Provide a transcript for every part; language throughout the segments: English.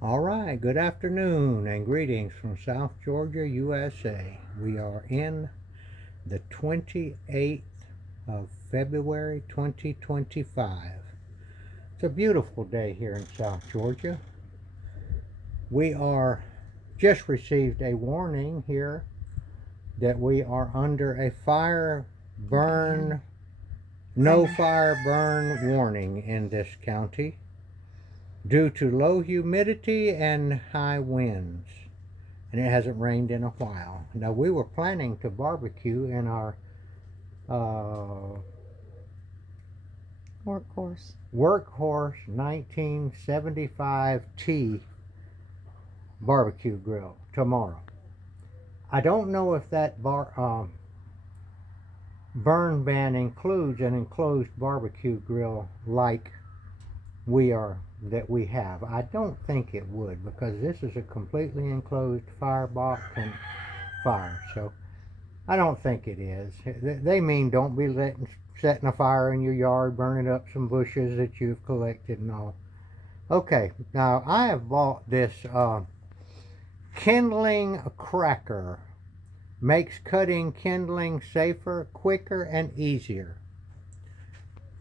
All right, good afternoon and greetings from South Georgia, USA. We are in the 28th of February 2025. It's a beautiful day here in South Georgia. We are just received a warning here that we are under a no fire burn warning in this county due to low humidity and high winds. And it hasn't rained in a while. Now, we were planning to barbecue in our Workhorse 1975T barbecue grill tomorrow. I don't know if that burn ban includes an enclosed barbecue grill like we have. I don't think it would, because this is a completely enclosed firebox and fire. So I don't think it is. They mean don't be setting a fire in your yard, burning up some bushes that you've collected and all. Okay, now I have bought this kindling cracker. Makes cutting kindling safer, quicker, and easier.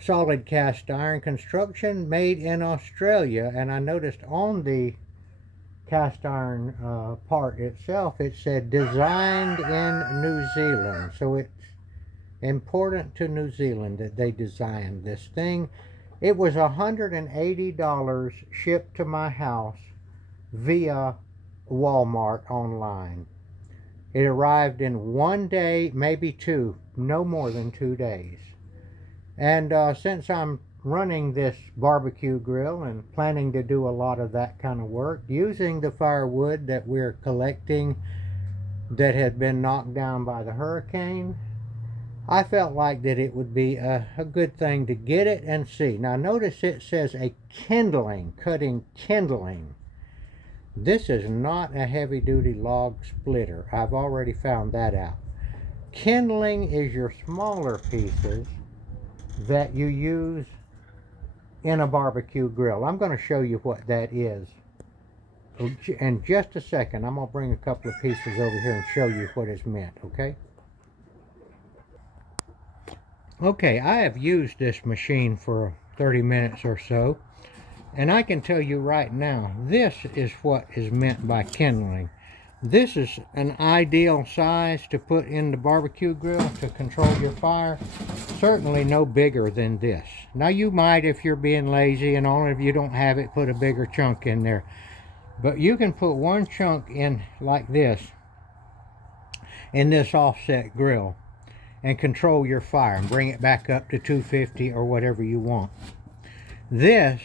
Solid cast iron construction, made in Australia, and I noticed on the cast iron part itself it said designed in New Zealand. So it's important to New Zealand that they designed this thing. It was $180 shipped to my house via Walmart online. It arrived in 1 day, maybe two, no more than 2 days. And since I'm running this barbecue grill and planning to do a lot of that kind of work, using the firewood that we're collecting that had been knocked down by the hurricane, I felt like that it would be a good thing to get it and see. Now notice it says a cutting kindling. This is not a heavy-duty log splitter. I've already found that out. Kindling is your smaller pieces that you use in a barbecue grill. I'm going to show you what that is in just a second. I'm going to bring a couple of pieces over here and show you what is meant, okay? Okay, I have used this machine for 30 minutes or so. And I can tell you right now, this is what is meant by kindling. This is an ideal size to put in the barbecue grill to control your fire. Certainly no bigger than this. Now you might, if you're being lazy and only if you don't have it, put a bigger chunk in there. But you can put one chunk in like this, in this offset grill, and control your fire and bring it back up to 250 or whatever you want. This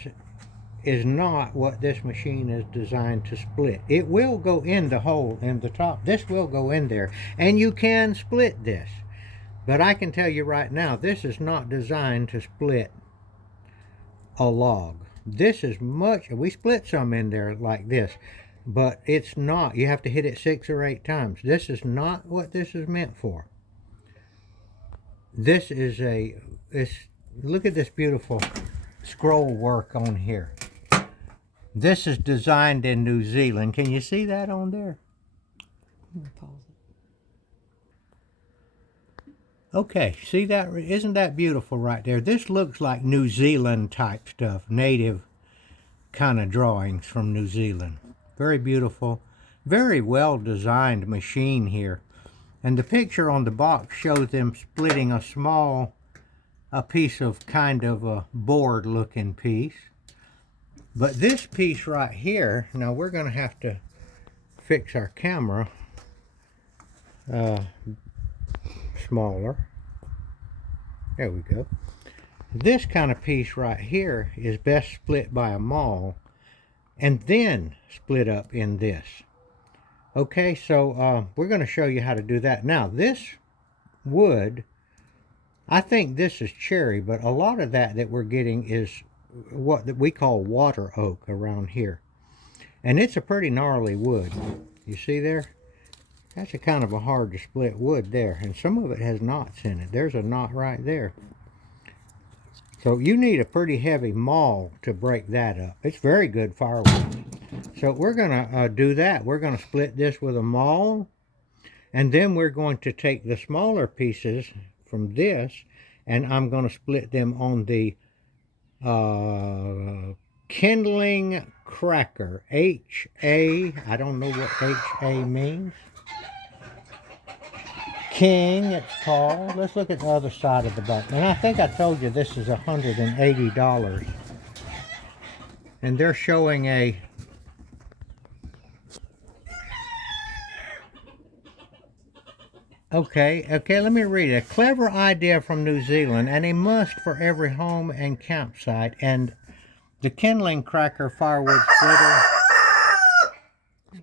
is not what this machine is designed to split. It will go in the hole in the top. This will go in there, and you can split this. But I can tell you right now, this is not designed to split a log. This is we split some in there like this, but it's not. You have to hit it 6 or 8 times. This is not what this is meant for. This is look at this beautiful scroll work on here. This is designed in New Zealand. Can you see that on there? Okay, see that? Isn't that beautiful right there? This looks like New Zealand type stuff, native kind of drawings from New Zealand. Very beautiful, very well designed machine here. And the picture on the box shows them splitting a piece of kind of a board looking piece. But this piece right here, now we're going to have to fix our camera smaller. There we go. This kind of piece right here is best split by a maul and then split up in this. Okay, so we're going to show you how to do that. Now, this wood, I think this is cherry, but a lot of that we're getting is what we call water oak around here. And it's a pretty gnarly wood. You see there? That's a kind of a hard to split wood there. And some of it has knots in it. There's a knot right there. So you need a pretty heavy maul to break that up. It's very good firewood. So we're going to do that. We're going to split this with a maul, and then we're going to take the smaller pieces from this, and I'm going to split them on the kindling cracker. H-A, I don't know what H-A means. King, it's called. Let's look at the other side of the button. And I think I told you this is $180. And they're showing a Okay, let me read it. A clever idea from New Zealand and a must for every home and campsite. And the kindling cracker firewood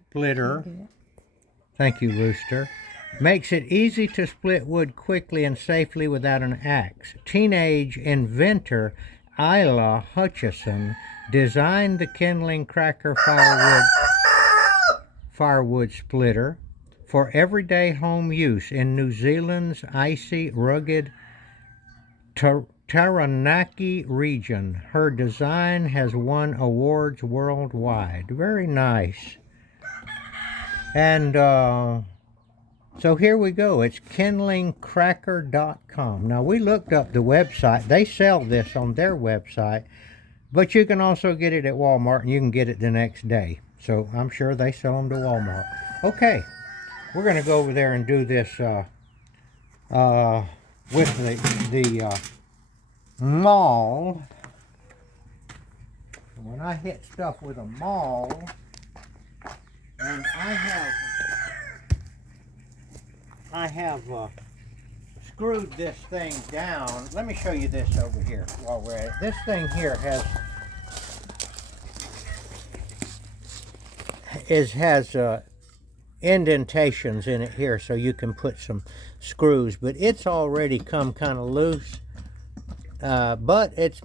splitter, thank you, Rooster, makes it easy to split wood quickly and safely without an axe. Teenage inventor Isla Hutchison designed the kindling cracker firewood splitter for everyday home use in New Zealand's icy, rugged Taranaki region. Her design has won awards worldwide. Very nice. And so here we go. It's KINDLINGCRACKER.com. Now, we looked up the website. They sell this on their website, but you can also get it at Walmart, and you can get it the next day. So I'm sure they sell them to Walmart. Okay, we're going to go over there and do this with the maul. When I hit stuff with a maul, and I have screwed this thing down. Let me show you this over here while we're at it. This thing here has indentations in it here, so you can put some screws, but it's already come kind of loose. But it's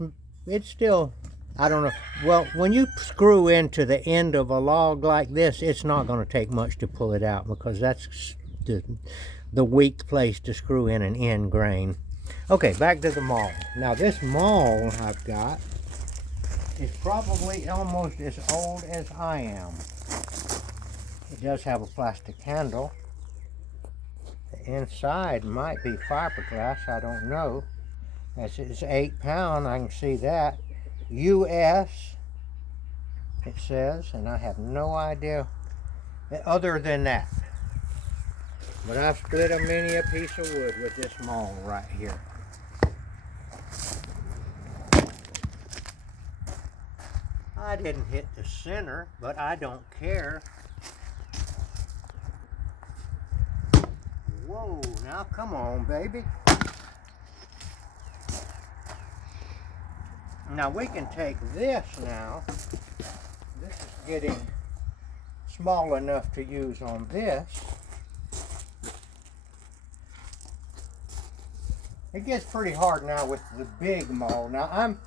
still, I don't know. Well, when you screw into the end of a log like this, it's not going to take much to pull it out, because that's the weak place to screw in an end grain. Okay, back to the maul. Now, this maul I've got is probably almost as old as I am. It does have a plastic handle. The inside might be fiberglass, I don't know. It's 8 pound, I can see that. US, it says, and I have no idea other than that. But I've split many a piece of wood with this maul right here. I didn't hit the center, but I don't care. Whoa, now come on, baby. Now we can take this now. This is getting small enough to use on this. It gets pretty hard now with the big maul. Now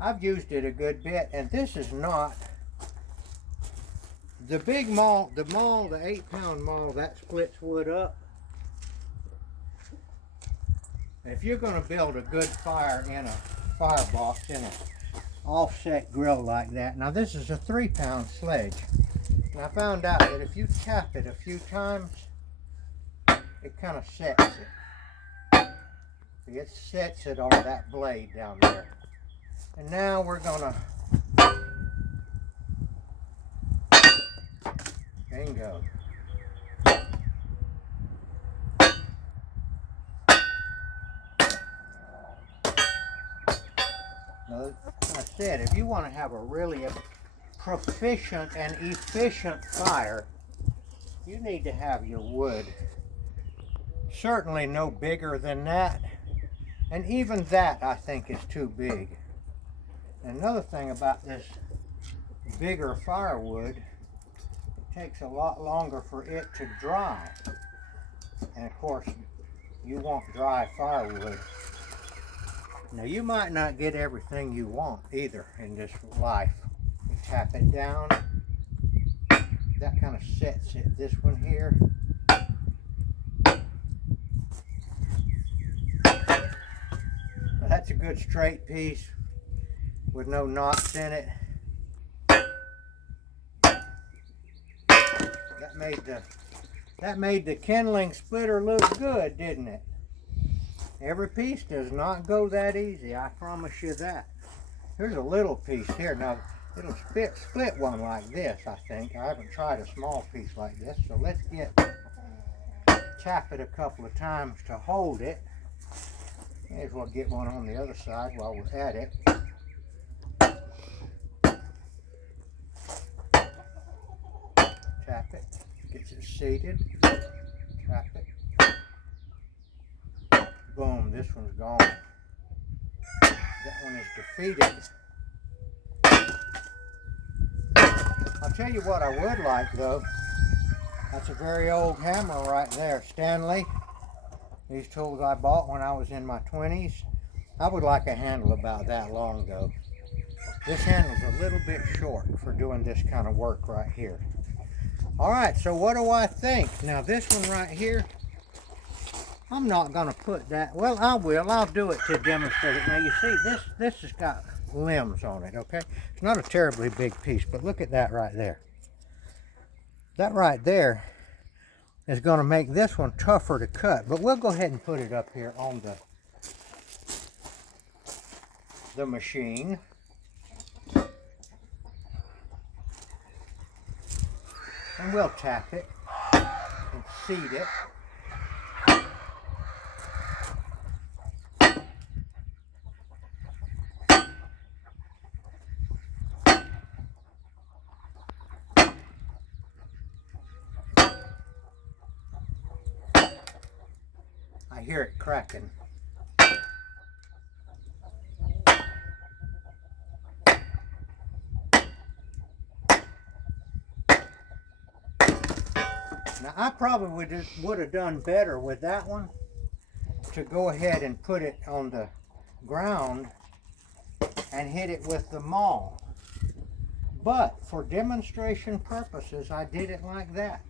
I've used it a good bit, and this is not the big maul. The 8 pound maul, that splits wood up. If you're going to build a good fire in a firebox in an offset grill like that. Now this is a 3 pound sledge, and I found out that if you tap it a few times, it kind of sets it. It sets it on that blade down there. And now we're gonna bingo. Now, like I said, if you want to have a really proficient and efficient fire, you need to have your wood certainly no bigger than that. And even that, I think, is too big. Another thing about this bigger firewood, it takes a lot longer for it to dry. And of course, you want dry firewood. Now, you might not get everything you want either in this life. You tap it down, that kind of sets it. This one here, that's a good straight piece with no knots in it. made the kindling splitter look good, didn't it? Every piece does not go that easy, I promise you that. Here's a little piece here. Now, it'll split one like this, I think. I haven't tried a small piece like this, so let's tap it a couple of times to hold it. May as well get one on the other side while we're at it. Tap it, gets it seated. Tap it. Boom, this one's gone. That one is defeated. I'll tell you what I would like though. That's a very old hammer right there, Stanley. These tools I bought when I was in my 20s. I would like a handle about that long though. This handle's a little bit short for doing this kind of work right here. All right, so what do I think? Now this one right here, I'm not gonna put that, well I will, I'll do it to demonstrate it. Now you see, this has got limbs on it, okay? It's not a terribly big piece, but look at that right there. That right there is gonna make this one tougher to cut, but we'll go ahead and put it up here on the machine. And we'll tap it and seat it. I hear it cracking. Now I probably would have done better with that one to go ahead and put it on the ground and hit it with the maul. But for demonstration purposes, I did it like that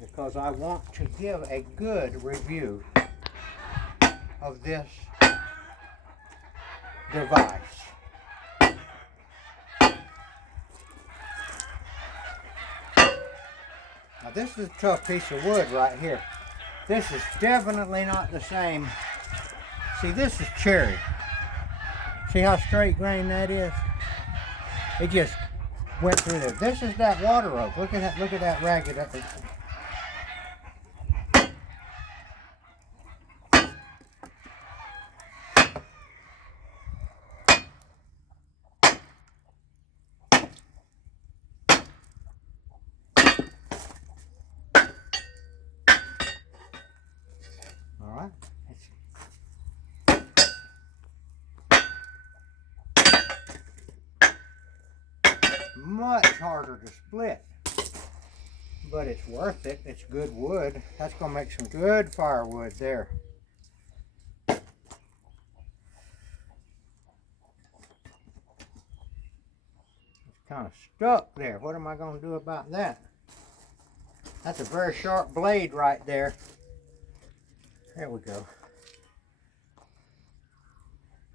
because I want to give a good review of this device. Now this is a tough piece of wood right here. This is definitely not the same. See, this is cherry. See how straight grain that is? It just went through there. This is that water oak. Look at that ragged. Much harder to split, but it's worth it. It's good wood. That's gonna make some good firewood there. It's kind of stuck there. What am I gonna do about that? That's a very sharp blade right there. There we go.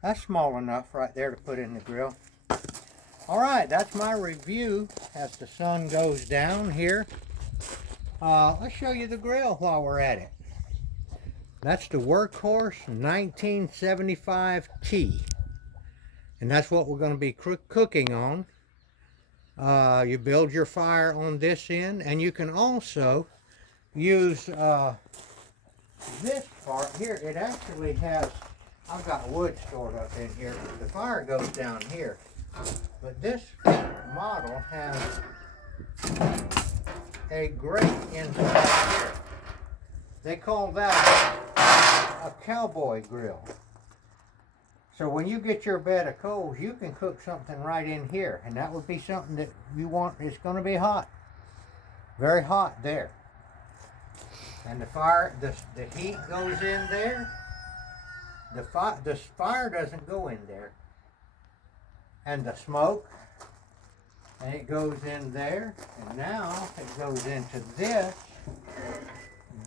That's small enough right there to put in the grill. All right, that's my review as the sun goes down here. Let's show you the grill while we're at it. That's the Workhorse 1975T. And that's what we're going to be cooking on. You build your fire on this end, and you can also use this part here. It actually has, I've got wood stored up in here. The fire goes down here. But this model has a grate inside here. They call that a cowboy grill. So when you get your bed of coals, you can cook something right in here. And that would be something that you want. It's going to be hot. Very hot there. And the fire, the heat goes in there. The fire doesn't go in there. And the smoke, and it goes in there, and now it goes into this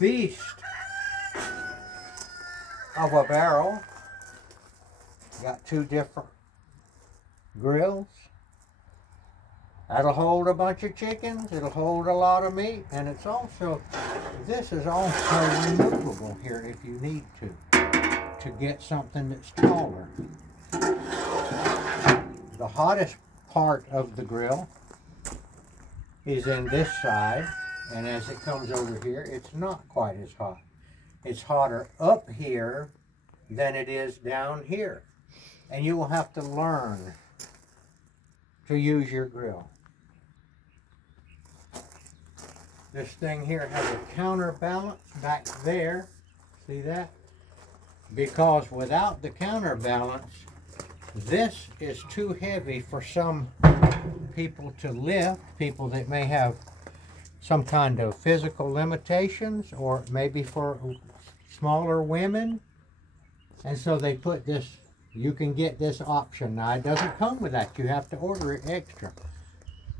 beast of a barrel. Got two different grills. That'll hold a bunch of chickens, it'll hold a lot of meat, and it's also, this is also removable here if you need to get something that's taller. The hottest part of the grill is in this side, and as it comes over here, it's not quite as hot. It's hotter up here than it is down here. And you will have to learn to use your grill. This thing here has a counterbalance back there. See that? Because without the counterbalance, this is too heavy for some people to lift, people that may have some kind of physical limitations, or maybe for smaller women. And so they put this, you can get this option. Now it doesn't come with that, you have to order it extra.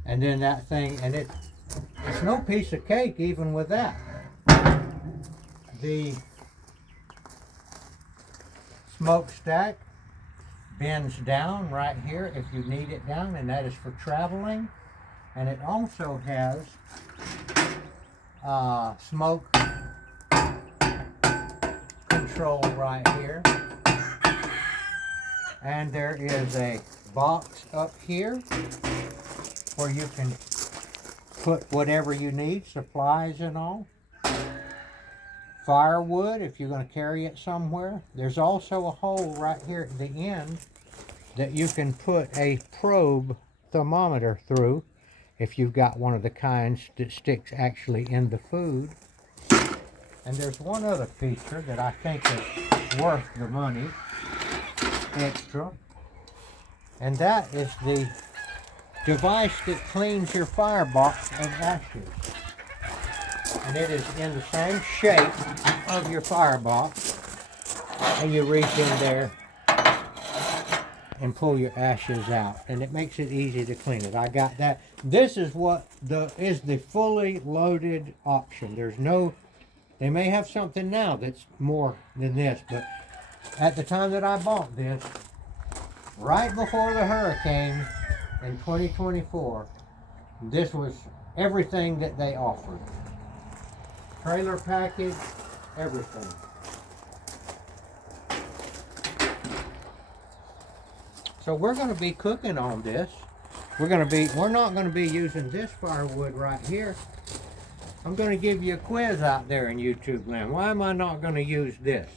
And then that thing, and it's no piece of cake even with that. The smokestack bends down right here if you need it down, and that is for traveling. And it also has smoke control right here. And there is a box up here where you can put whatever you need, supplies and all. Firewood if you're going to carry it somewhere. There's also a hole right here at the end that you can put a probe thermometer through if you've got one of the kinds that sticks actually in the food. And there's one other feature that I think is worth the money extra, and that is the device that cleans your firebox of ashes. And it is in the same shape of your firebox, and you reach in there and pull your ashes out, and it makes it easy to clean it. I got that. This is what is the fully loaded option. There's no, they may have something now that's more than this, but at the time that I bought this, right before the hurricane in 2024, this was everything that they offered. Trailer package, everything. So we're going to be cooking on this. We're not going to be using this firewood right here. I'm going to give you a quiz out there in YouTube land. Why am I not going to use this?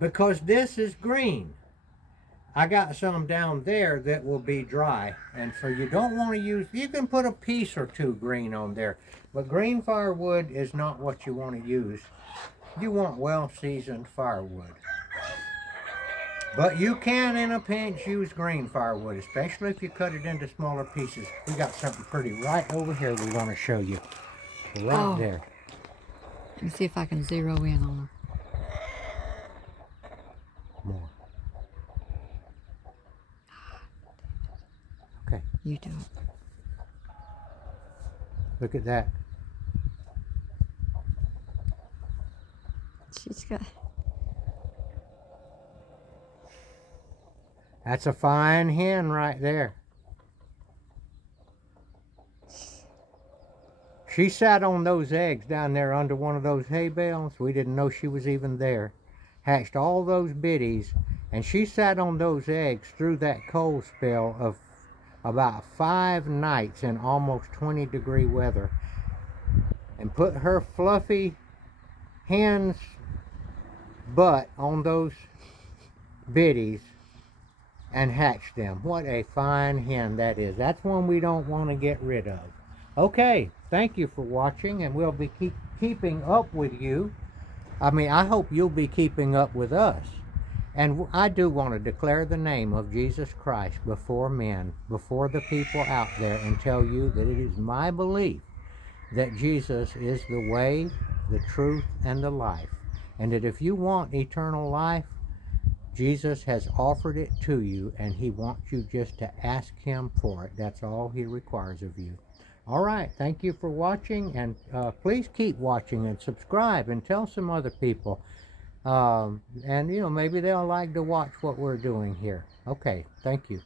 Because this is green. I got some down there that will be dry, and so you don't want to use, you can put a piece or two green on there, but green firewood is not what you want to use. You want well-seasoned firewood. But you can, in a pinch, use green firewood, especially if you cut it into smaller pieces. We got something pretty right over here we want to show you. Right there. Let me see if I can zero in on her. More. Okay. You do it. Look at that. She's got... That's a fine hen right there. She sat on those eggs down there under one of those hay bales. We didn't know she was even there. Hatched all those biddies, and she sat on those eggs through that cold spell of about 5 nights in almost 20-degree weather, and put her fluffy hen's butt on those biddies and hatch them. What a fine hen that is. That's one we don't want to get rid of. Okay, thank you for watching, and we'll be keeping up with you. I hope you'll be keeping up with us. And I do want to declare the name of Jesus Christ before men, before the people out there, and tell you that it is my belief that Jesus is the way, the truth, and the life. And that if you want eternal life, Jesus has offered it to you, and he wants you just to ask him for it. That's all he requires of you. All right, thank you for watching, and please keep watching and subscribe and tell some other people. And, maybe they'll like to watch what we're doing here. Okay, thank you.